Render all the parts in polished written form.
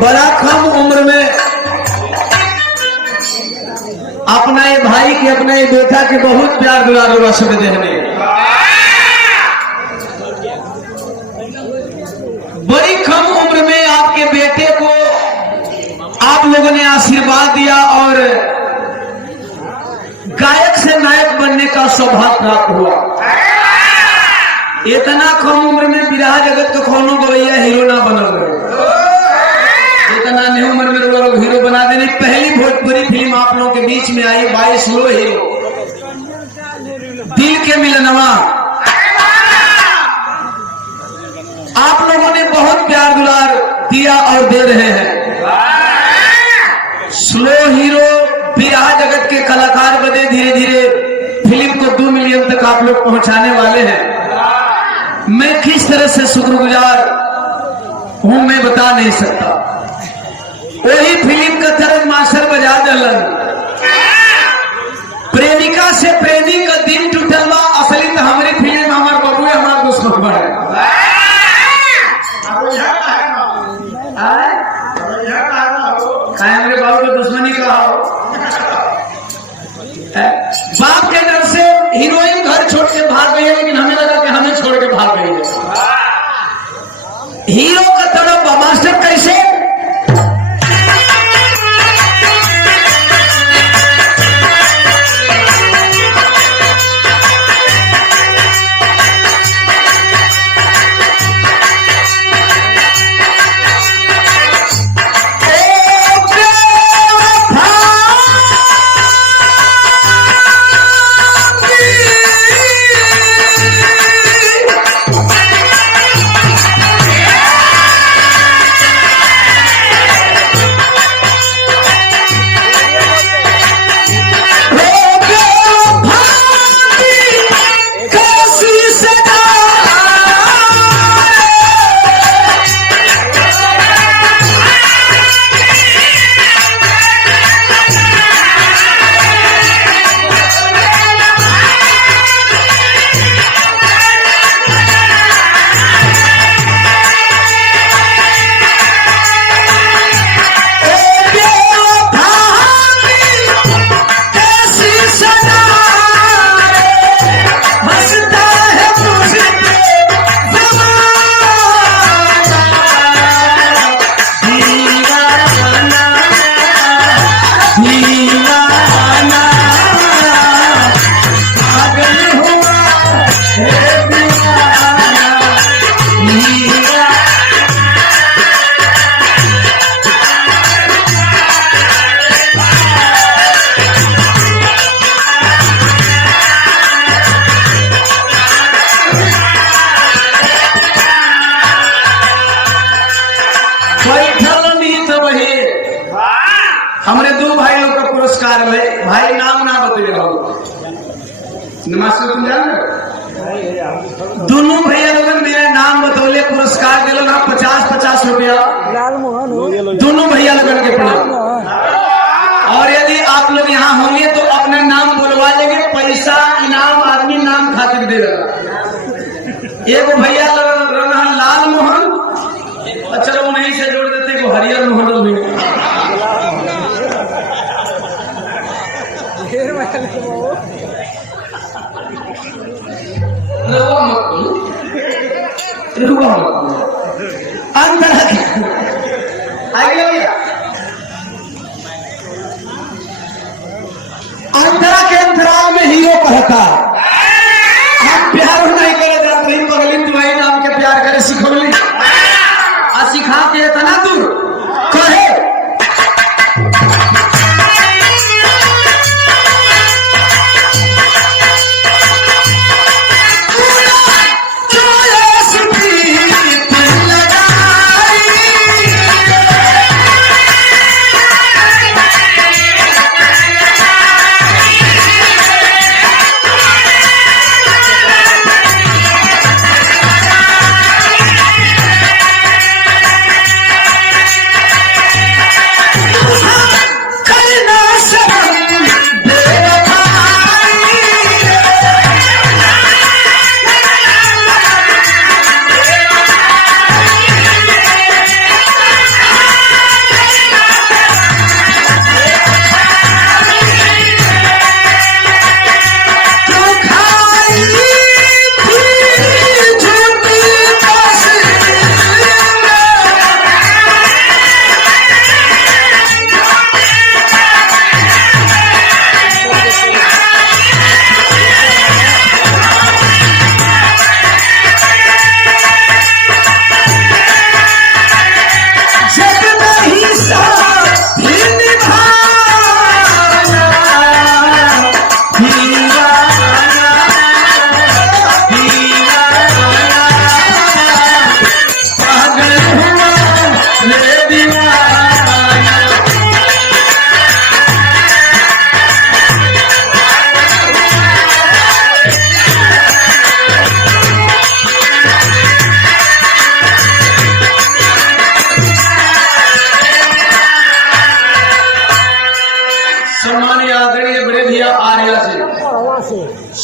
बड़ा कम उम्र में अपना ये भाई के अपना ये बेटा के बहुत प्यार दुलार हुआ सब देने। बड़ी कम उम्र में आपके बेटे को आप लोगों ने आशीर्वाद दिया और गायक से नायक बनने का सौभाग्य प्राप्त हुआ। इतना कम उम्र में बिरहा जगत का कौनो गवैया हीरो ना बनल रहे, इतना नहीं उम्र में लोग हीरो बना देने। पहली भोजपुरी फिल्म आप लोगों के बीच में आई 22 लो हीरो, दिल के मिलनवा। आप लोगों ने बहुत प्यार दुलार दिया और दे रहे हैं। स्लो हीरो बिरहा जगत के कलाकार बने, धीरे धीरे फिल्म को 2 मिलियन तक आप लोग पहुंचाने वाले हैं। मैं किस तरह से शुक्रगुजार हूं मैं बता नहीं सकता। वही फिल्म का तरज मास्टर बजा दलन, प्रेमिका से प्रेमी का दिल टूटल बा। असली तो हमारी फिल्म हमार बबू हमारा दुश्मन बने। हमारे बाबू को दुश्मनी कहा हो। बाप के डर से हीरोइन घर छोड़ के भाग गई है, लेकिन हमें लगा कि हमें छोड़ के भाग गई है। हीरो का तड़प मास्टर कैसे हमारे 2 भाई लोग का पुरस्कार है। भाई नाम ना बताइए नमस्ते, तुम जान दोनों भैया लोग मेरे नाम बतौले पुरस्कार दिलो ना 50-50 रुपया दोनों भैया लोगों के प्रणाम। और यदि आप लोग यहाँ होंगे तो अपना नाम बोलवा लेंगे, पैसा इनाम आदमी नाम खातिर दे देगा। एक भैया लाल मोहन, चलो उन्हीं से जोड़ देते को हरियर मोहन। अंतरा के अंतराल में हीरो कहता हम प्यार नहीं करे बगली तुम्हारी नाम के प्यार करे सिखोली।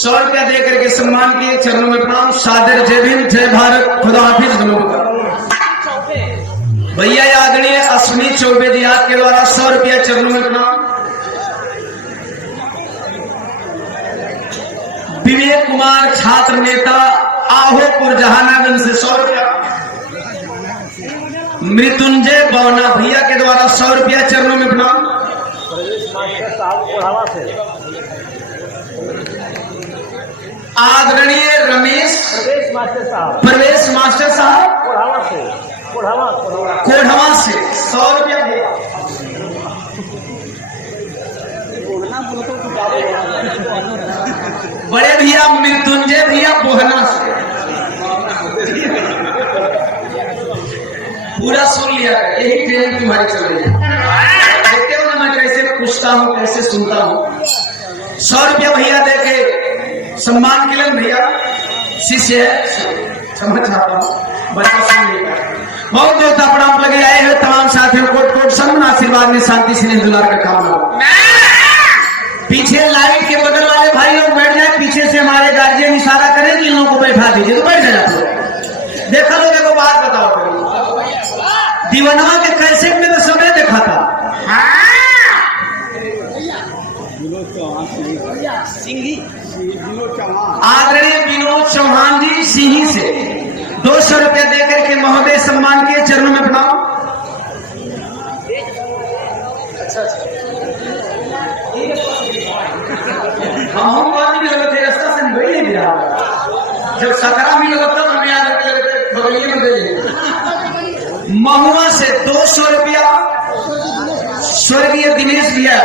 100 रुपया दे करके सम्मान किए, चरणों में प्रणाम, सादर जय भीम, जय भारत, खुदा हाफिज। भैया आदरणीय अश्विनी चौबे जी के द्वारा 100 रुपया चरणों में प्रणाम। विवेक कुमार छात्र नेता आहोपुर जहानागंज से 100 रुपया। मृत्युंजय बवना भैया के द्वारा 100 रुपया चरणों में प्रणाम। आदरणीय रमेश प्रवेश मास्टर साहब कोढ़वा से 100 रुपया दिया। बड़े भैया मृत्युंजय भैया बोहना से पूरा सुन लिया, यही ट्रेनिंग तुम्हारी चल रही है। देखते हो ना मैं कैसे पूछता हूँ, कैसे सुनता हूँ। 100 रुपया भैया दे के सम्मान के लिए भैया शिष्य है, समझ आता हूँ, बच्चा सुन लिया। बहुत बहुत प्रणाम लगे आए हैं तमाम साथियों, कोट कोट सम्मान आशीर्वाद में शांति स्नेह दुलार का कामना। पीछे लाइट के बगल वाले भाई लोग बैठ जाए, पीछे से हमारे गार्जियन इशारा करें कि इन लोगों को बैठा दीजिए, तो बैठ जाए। देखा लोग, देखो बात बताओ, दीवानवा के कैसेट में तो समय देखा था। आदरणीय विनोद चौहान जी सिंही से 200 रुपया देकर के महोदय सम्मान के चरणों में प्रणाम। हम बात नहीं लगते, रास्ता से नहीं गिरा, जब सकरा भी लगता हमें याद रखते बगलिए में गए। महुआ से 200 रुपया स्वर्गीय दिनेश भैया,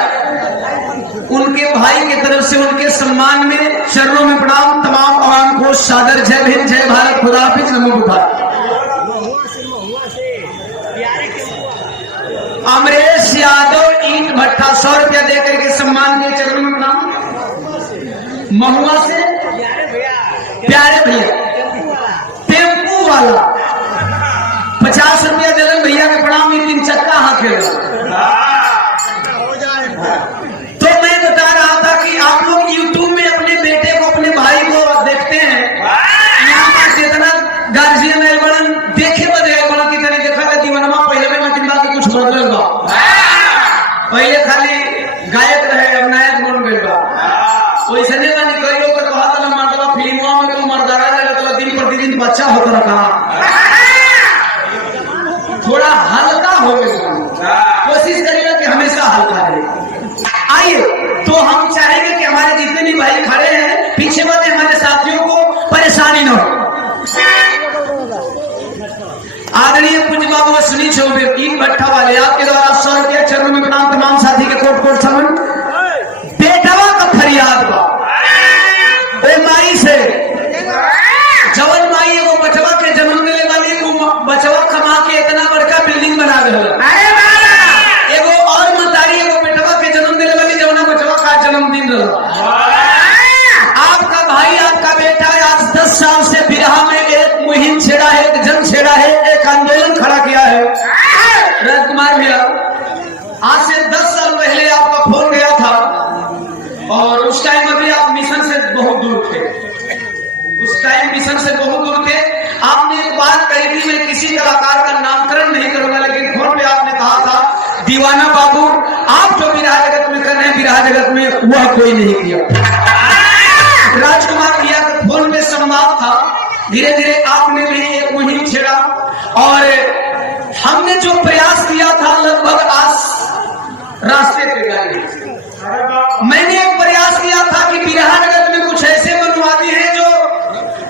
उनके भाई की तरफ से उनके सम्मान में चरणों में प्रणाम। तमाम आवाम को सादर जय भीम, जय भारत, खुदा हाफिज, नमो बुद्धाय। अमरेश यादव ईंट भट्टा 100 रुपया देकर के सम्मान के चरणों में प्रणाम। महुआ से प्यारे भैया टेम्पू वाला 50 रुपया दे रहे भैया के प्रणाम। 3 चक्का हाथ खेल। तो मैं बता रहा था कि आप लोग YouTube में अपने बेटे को, अपने भाई को देखते हैं, यहाँ पर जितना गार्जियन है बड़न देखे बदे बड़ा की तरह देखा था दीवानमा पहले में मत बात कुछ बदल बा। पहले खाली गायक रहे, अब नायक बन गए बा। वैसे नहीं का निकल लोग तो कहा था ना मर्दवा फिल्मों में तो मर्दारा लगता दिन प्रतिदिन बच्चा होता रहा, थोड़ा हल्का हो गया। कोशिश करिएगा कि हमेशा हल्का रहे। आइए, तो हम चाहेंगे कि हमारे जितने भी भाई खड़े हैं पीछे वाले हमारे साथियों को परेशानी न हो। आदरणीय पूज्य बाबू अश्विनी चौबे ईंट भट्टा वाले आपके द्वारा 100 रुपया चरणों में प्रणाम। तमाम साथी के कोट कोट समन। बेटवा का फरियाद बा माई से, जवन माई एगो बचवा के जन्म मिले वाली, बचवा कमा के इतना बड़का बिल्डिंग बना दे। एगो और मतारी एगो बेटवा के जन्म दिले वाली, जवना बचवा का जन्मदिन रहा। आपका भाई, आपका बेटा आज 10 साल से बिरहा में एक मुहिम छेड़ा है, एक जंग छेड़ा है, एक आंदोलन खड़ा किया है। राजकुमार भैया, आज से 10 साल पहले आपका फोन गया था और उस टाइम अभी आप मिशन से बहुत दूर थे। उस टाइम मिशन से बहुत दूर थे। आपने एक बात कही थी, मैं किसी कलाकार का नामकरण नहीं करूंगा, लेकिन फोन पे आपने कहा था दीवाना बाबू आप जो बिरहा जगत में कर रहे हैं, बिरहा जगत में वह कोई नहीं किया। राजकुमार भैया का फोन में संवाद था। धीरे धीरे आपने भी एक मुहिम छेड़ा और हमने जो प्रयास किया था लगभग आज रास्ते पे गए। मैंने एक प्रयास किया था कि बिरहा जगत में कुछ ऐसे मनुवादी हैं जो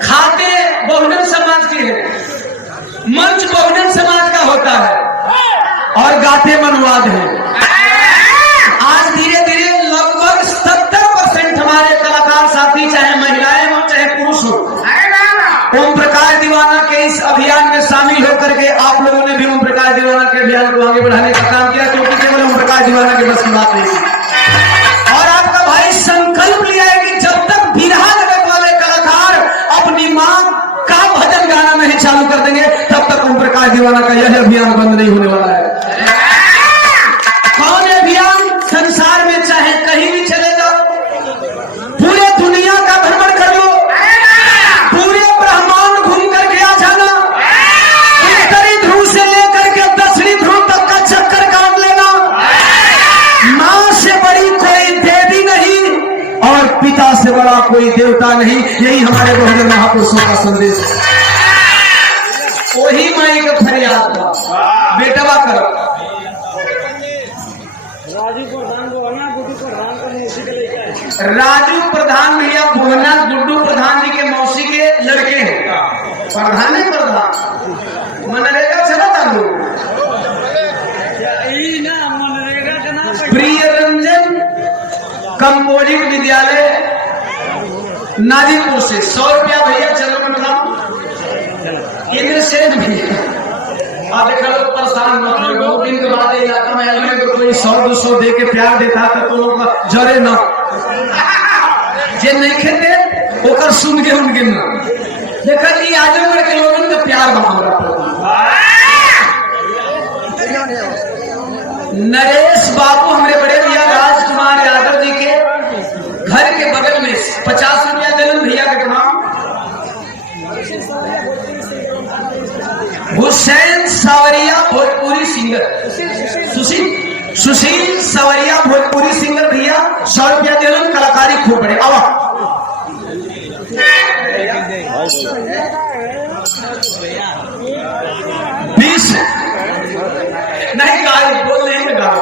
खाते बहुजन समाज के हैं, मंच बहुजन समाज का होता है और गाते मनुवाद हैं। आज धीरे धीरे लगभग 70% हमारे कलाकार साथी, चाहे महिलाएं हो चाहे पुरुष हो, ओम प्रकाश दीवाना के इस अभियान में शामिल होकर के आप लोगों ने भी ओम प्रकाश दीवाना के अभियान को आगे बढ़ाने का काम किया, क्योंकि केवल ओम प्रकाश दीवाना के बस की बात नहीं थी। और आपका भाई संकल्प लिया है कि जब तक बिरहा जगत वाले कलाकार अपनी मां का भजन गाना नहीं चालू कर देंगे, तब तक ओम प्रकाश दीवाना का यह अभियान बंद नहीं होने वाला है। कौन अभियान? संसार में चाहे कहीं भी चले जाओ, पूरे दुनिया का भ्रमण कोई देवता नहीं। यही हमारे बहुजन महापुरुषों का संदेश है। वही माई का फरियाद बेटवा करो। राजू प्रधान भैया भुवना गुड्डू प्रधान जी के मौसी के लड़के हैं। प्रधान है प्रधान मनरेगा चला था। प्रिय रंजन कंपोजिट विद्यालय नाजीपुर से 100 रुपया भैया चलो मतलब इधर से भैया आप देखा लोग परेशान मत हो। 2 दिन के बाद इलाका में आदमी को कोई 100-200 दे के प्यार देता तो लोग जरे न जे नहीं खेते ओकर सुन के उनके न देखा कि आजमगढ़ के लोगों का प्यार बना। नरेश बाबू हमारे बड़े भैया राजकुमार यादव जी के घर के बगल में 50 रुपया दे भैया के नाम। हुसैन सावरिया भोजपुरी सिंगर सुशील सावरिया भोजपुरी सिंगर भैया 100 रुपया दे कलाकारी खूब बड़े आवा। नहीं गाड़ी बोल रहे हैं गाँव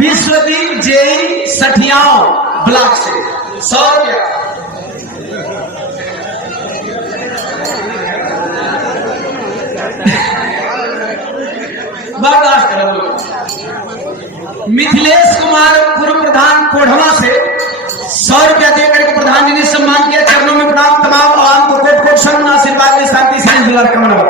विश्वदीप जेई सठियाओं ब्लॉक से 100 रुपया। बर्दाश्त करो। मिथिलेश कुमार पूर्व प्रधान कोढ़वा से 100 रुपया देकर के प्रधान जी ने सम्मान किया। चरणों में प्रणाम। तमाम आवाम को कोट कोट सम्मान आशीर्वाद शांति से दुलार का मनवा।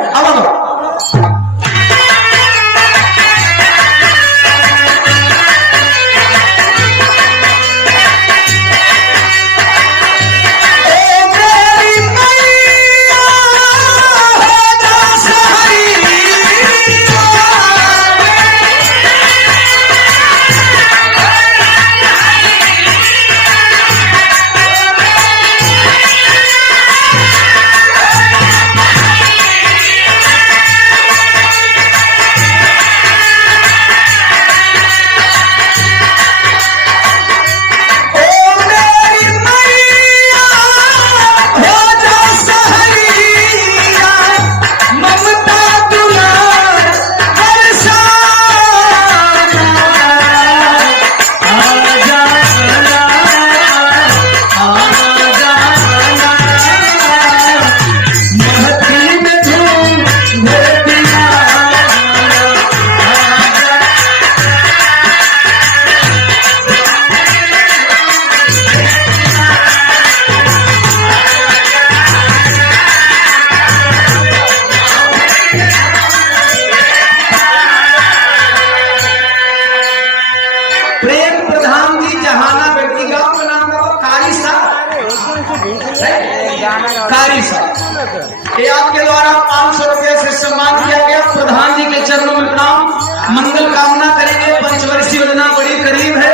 आपके द्वारा 500 रुपये से सम्मान किया गया। प्रधान जी के चरणों में प्रणाम। मंगल कामना करेंगे। पंचवर्षीय योजना बड़ी करीब है।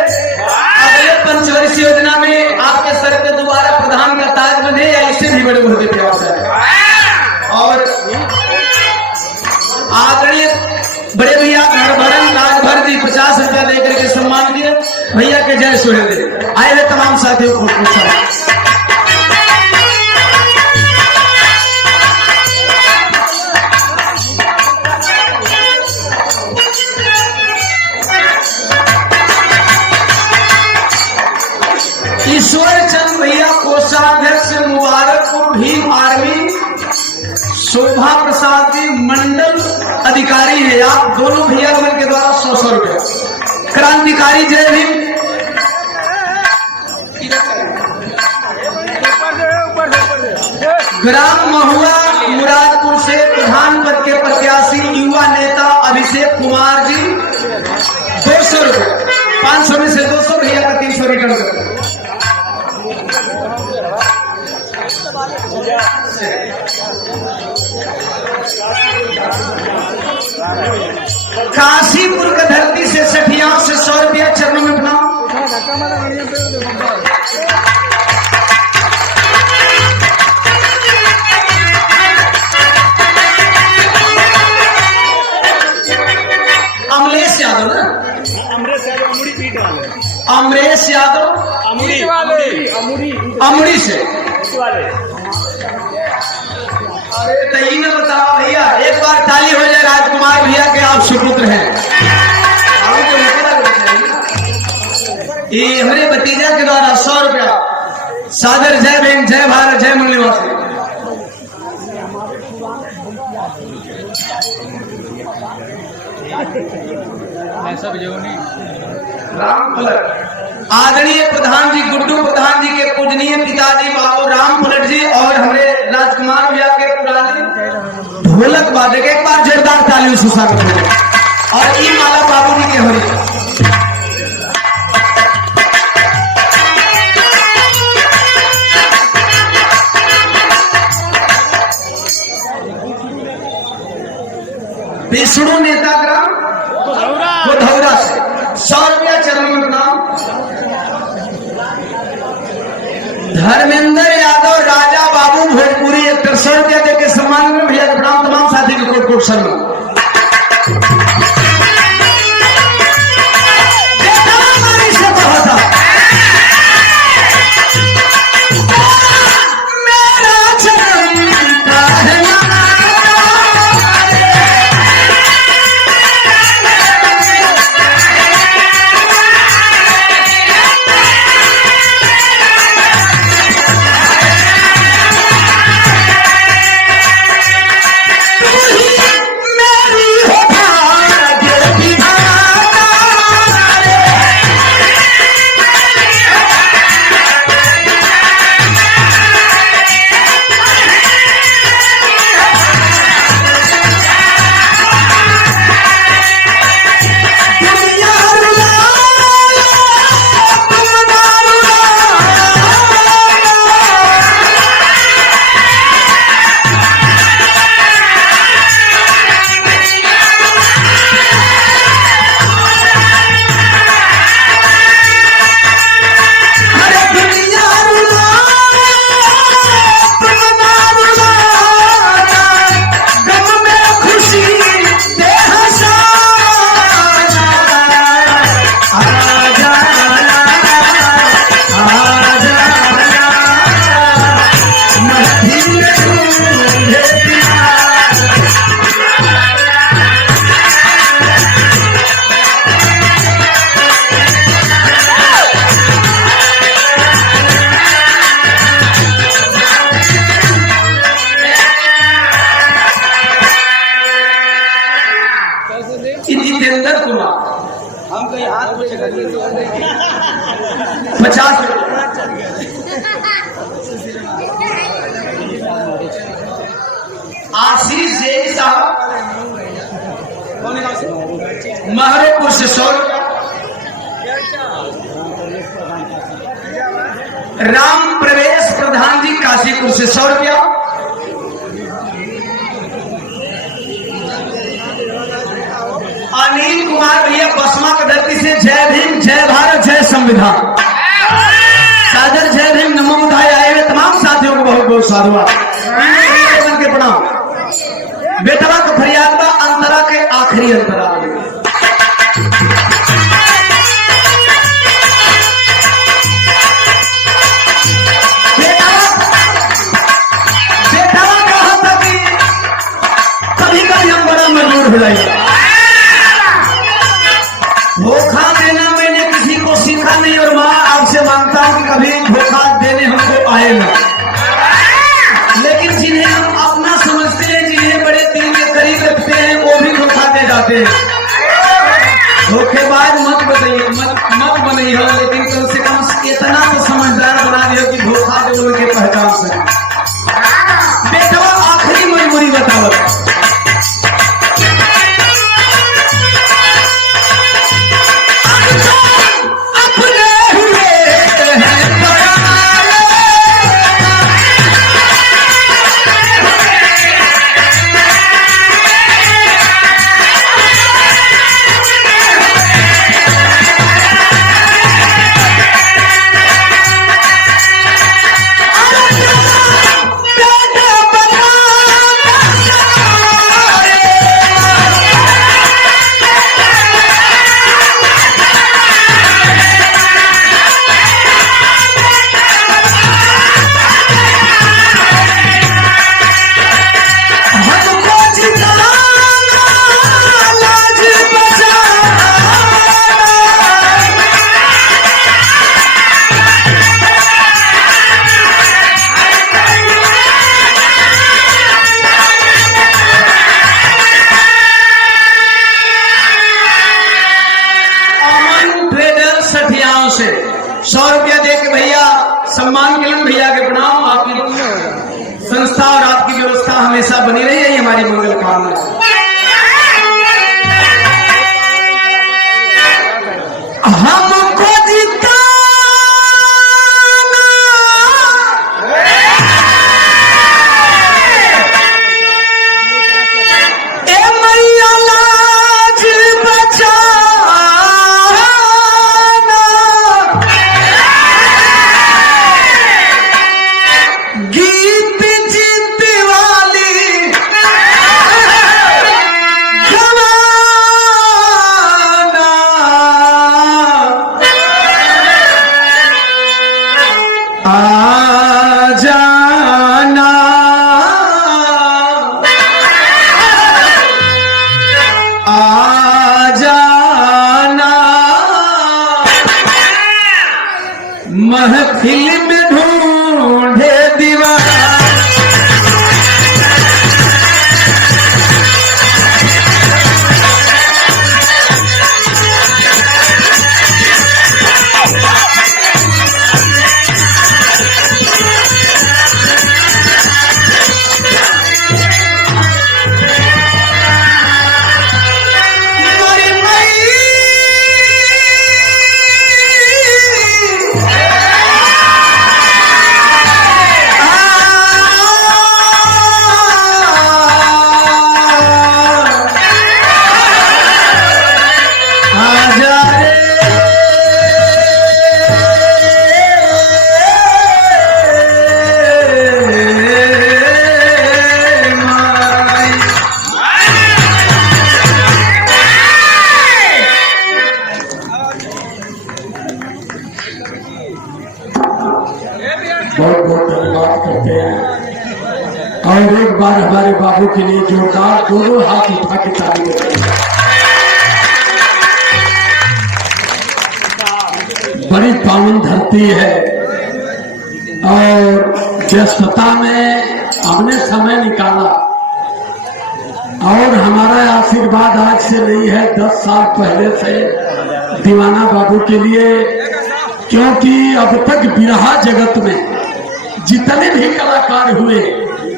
अगले पंचवर्षीय योजना में आपके सर पे दोबारा प्रधान का ताज बने या इससे भी बड़े मुहूर्त प्रयास है। और आदरणीय बड़े भैया हरभरन राजभर जी 50 रुपया देकर के सम्मान किए। भैया के जय सूर्य आए हुए तमाम साथियों को पूछा। ईश्वर चंद भैया कोषाध्यक्ष मुबारकपुर भीम आर्मी। शोभा प्रसाद जी मंडल अधिकारी है। आप दोनों भैया के द्वारा 100 रुपया। क्रांतिकारी जय भीम। ग्राम महुआ मुरादपुर से प्रधान पद के प्रत्याशी युवा नेता अभिषेक कुमार जी 200 रुपये। 500 में से 200 भैया का 300 रिटर्न करते हैं। काशीपुर का धरती से सठिया से 100 रुपया चरणों में प्रणाम। अमलेश यादव ना अमरेश यादव अमुरी से। अरे तही में बताओ भैया, एक बार ताली हो जाए राजकुमार भैया के, आप सुपुत्र हैं। ये हमारे भतीजा के द्वारा 100 रुपया सादर। जय बहन, जय भारत, जय मंगलवासी। राम फलक आदरणीय प्रधान जी, गुड्डू प्रधान जी के पूजनीय पिताजी बाबू राम फलक जी और हमारे राजकुमार भैया के पुराने ढोलक वादक के एक बार जोरदार तालियों से स्वागत करें। और ई माला बाबू जी के हो रही विष्णु नेता ग्राम गोधौरा से 100 रुपया चरण में प्रणाम। धर्मेंद्र यादव राजा बाबू भोजपुरी 100 रुपया देके सम्मान में भैया के प्रणाम। तमाम साथी को कोट कोट शर्मा। हम कहीं हाथ में 50 आशीष जैन साहब महरोपुर से 100 रुपया। राम प्रवेश प्रधान जी काशीपुर से 100 रुपया। अनिल कुमार भैया बसमा की धरती से जय भीम, जय भारत, जय संविधान। सादर जय भीम नमो बुद्धाय आए हुए तमाम साथियों को बहुत बहुत साधुवाद के प्रणाम। बेटवा को फरियाद बा अंतरा के आखिरी अंतरा। बेटवा कहा था कि कभी कभी हम बड़ा मजबूर हो जाएंगे। धोखा देना मैंने किसी को सीखा नहीं और मां आपसे मांगता हूं कि कभी धोखा देने हमको आए ना। लेकिन जिन्हें हम अपना समझते हैं, जिन्हें बड़े दिल के करीब रखते हैं, वो भी धोखा दे जाते हैं। धोखेबाज मत बनिए, मत बनिए, लेकिन कम से कम इतना तो समझदार बना दियो कि धोखा देने की पहचान से। बेटवा आखिरी मजबूरी बताओ। बार हमारे बाबू के लिए जोरदार दोनों हाथ उठा के ताली बजाइए। बड़ी पावन धरती है और व्यस्तता में हमने समय निकाला और हमारा आशीर्वाद आज से नहीं है, 10 साल पहले से दीवाना बाबू के लिए, क्योंकि अब तक बिरहा जगत में जितने भी कलाकार हुए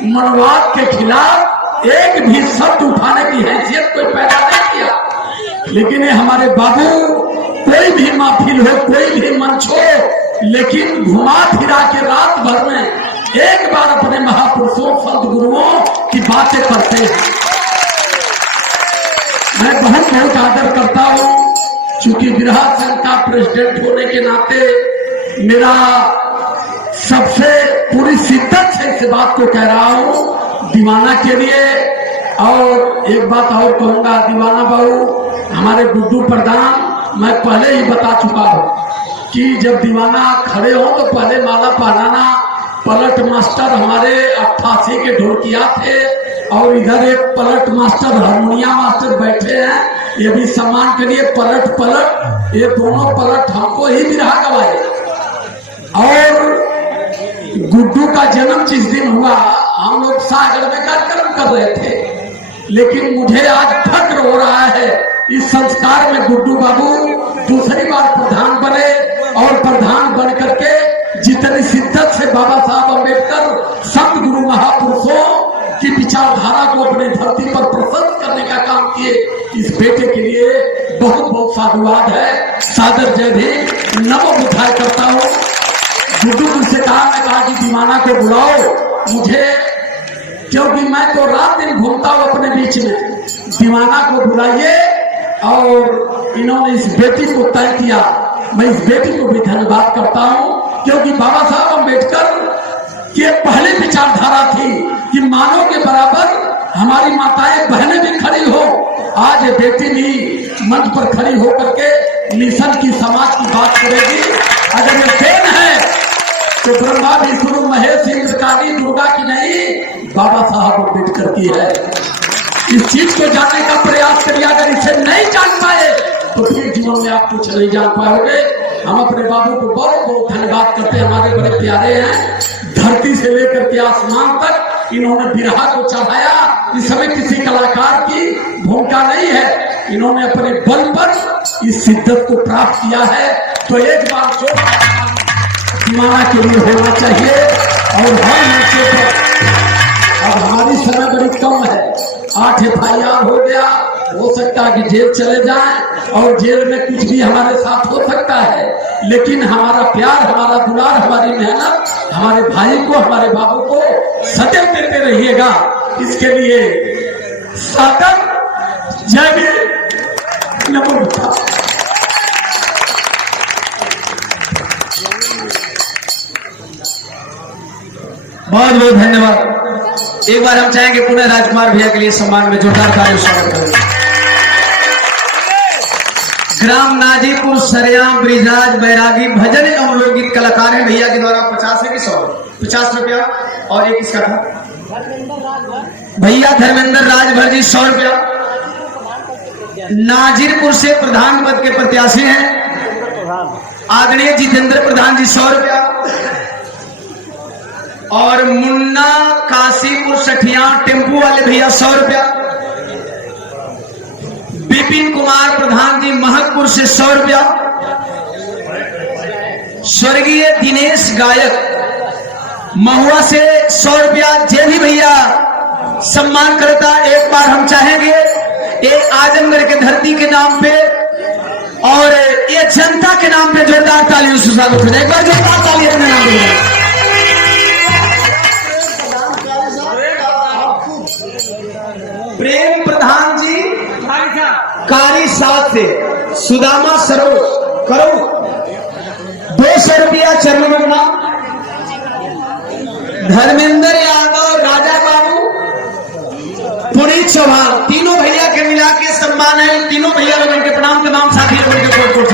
मनवाद के खिलाफ एक भी शब्द उठाने की हैसियत कोई पैदा नहीं किया। लेकिन ये हमारे बाबू कोई भी महफिल हो, कोई भी मंच हो, लेकिन घुमा फिरा के रात भर में एक बार अपने महापुरुषों संत गुरुओं की बातें करते हैं। मैं बहुत बहुत आदर करता हूँ, चूंकि बिरहा संघ का प्रेसिडेंट होने के नाते मेरा सबसे पूरी शिद्दत से इस बात को कह रहा हूँ दीवाना के लिए। और एक बात और कहूंगा, दीवाना बाबू हमारे गुड्डू प्रधान, मैं पहले ही बता चुका हूँ कि जब दीवाना खड़े हो तो पहले माला पहनाना। पलट मास्टर हमारे 88 के ढोलकिया थे और इधर एक पलट मास्टर हारमोनिया मास्टर बैठे हैं, ये भी सम्मान के लिए पलट पलट, ये दोनों पलट हमको ही बिरहा गवाए। और गुड्डू का जन्म जिस दिन हुआ हम लोग सागर में कार्यक्रम कर रहे थे, लेकिन मुझे आज फक्र हो रहा है इस संस्कार में गुड्डू बाबू दूसरी बार प्रधान बने और प्रधान बन करके जितनी शिद्दत से बाबा साहब अम्बेडकर संत गुरु महापुरुषों की विचारधारा को अपने धरती पर प्रस्तुत करने का काम किए, इस बेटे के लिए बहुत बहुत साधुवाद है। सादर जय भी नमो बुधाई करता हूँ। गुड्डू से कहा कि दीवाना को बुलाओ मुझे, क्योंकि मैं तो रात दिन घूमता हूँ अपने बीच में, दीवाना को बुलाइए। और इन्होंने इस बेटी को तय किया, मैं इस बेटी को भी धन्यवाद करता हूँ, क्योंकि बाबा साहब अम्बेडकर की पहली विचारधारा थी कि मानव के बराबर हमारी माताएं बहनें भी खड़ी हो। आज ये बेटी भी मंच पर खड़ी होकर के मिशन की समाज की बात करेगी। अगर ये देन है तो ब्रह्मा विष्णु महेश इंद्र काली दुर्गा की नहीं, बाबा साहब अम्बेडकर की है। इस चीज को जानने का प्रयास करिए। अगर इसे नहीं जान पाए तो फिर जीवन में आप कुछ नहीं जान पाओगे। हम अपने बाबू को बहुत बहुत धन्यवाद करते हैं, हमारे बड़े प्यारे हैं। धरती से लेकर के आसमान तक इन्होंने बिरहा को चढ़ाया। इस समय किसी कलाकार की भूमिका नहीं है, इन्होंने अपने बल पर इस शिद्दत को प्राप्त किया है। तो एक बार जो दीवाना के लिए होना चाहिए। और हर मौके पर अब हमारी समय बड़ी कम है, 8 FIR हो गया, हो सकता है कि जेल चले जाएं और जेल में कुछ भी हमारे साथ हो सकता है, लेकिन हमारा प्यार, हमारा दुलार, हमारी मेहनत हमारे भाई को, हमारे बाबू को सदैव देते रहिएगा। इसके लिए सादर जय भी नमो बुद्धाय। बहुत बहुत धन्यवाद। एक बार हम चाहेंगे पुनः राजकुमार भैया के लिए सम्मान में जोरदार ताली स्वागत करें। ग्राम नाजीपुर सरेआम ब्रिजराज बैरागी भजन एवं लोकगीत कलाकार हैं भैया के द्वारा 50 है कि 100? 50 रुपया। और एक किसका था? भैया धर्मेंद्र राजभर जी 100 रुपया। नाजीपुर से प्रधान पद के प्रत्याशी हैं आदरणीय जितेंद्र प्रधान जी 100 रुपया। और मुन्ना काशीपुर सठिया टेम्पू वाले भैया 100 रुपया। विपिन कुमार प्रधान जी महकपुर से 100 रुपया। स्वर्गीय दिनेश गायक महुआ से 100 रुपया। जे भी भैया सम्मान करता, एक बार हम चाहेंगे एक आजमगढ़ के धरती के नाम पे और ये जनता के नाम पे जोरदार तालियों से स्वागत करें। एक बार जोरदार तालियां अपने नाम पे। प्रेम प्रधान जी कारी साथ से सुदामा सरोज करो 200 रुपया चरण वंदना। धर्मेंद्र यादव राजा बाबू पुनीत चौहान, तीनों भैया के मिला के सम्मान है। तीनों भैया लोगों के प्रणाम, तमाम साथी लोगों के कोट कोट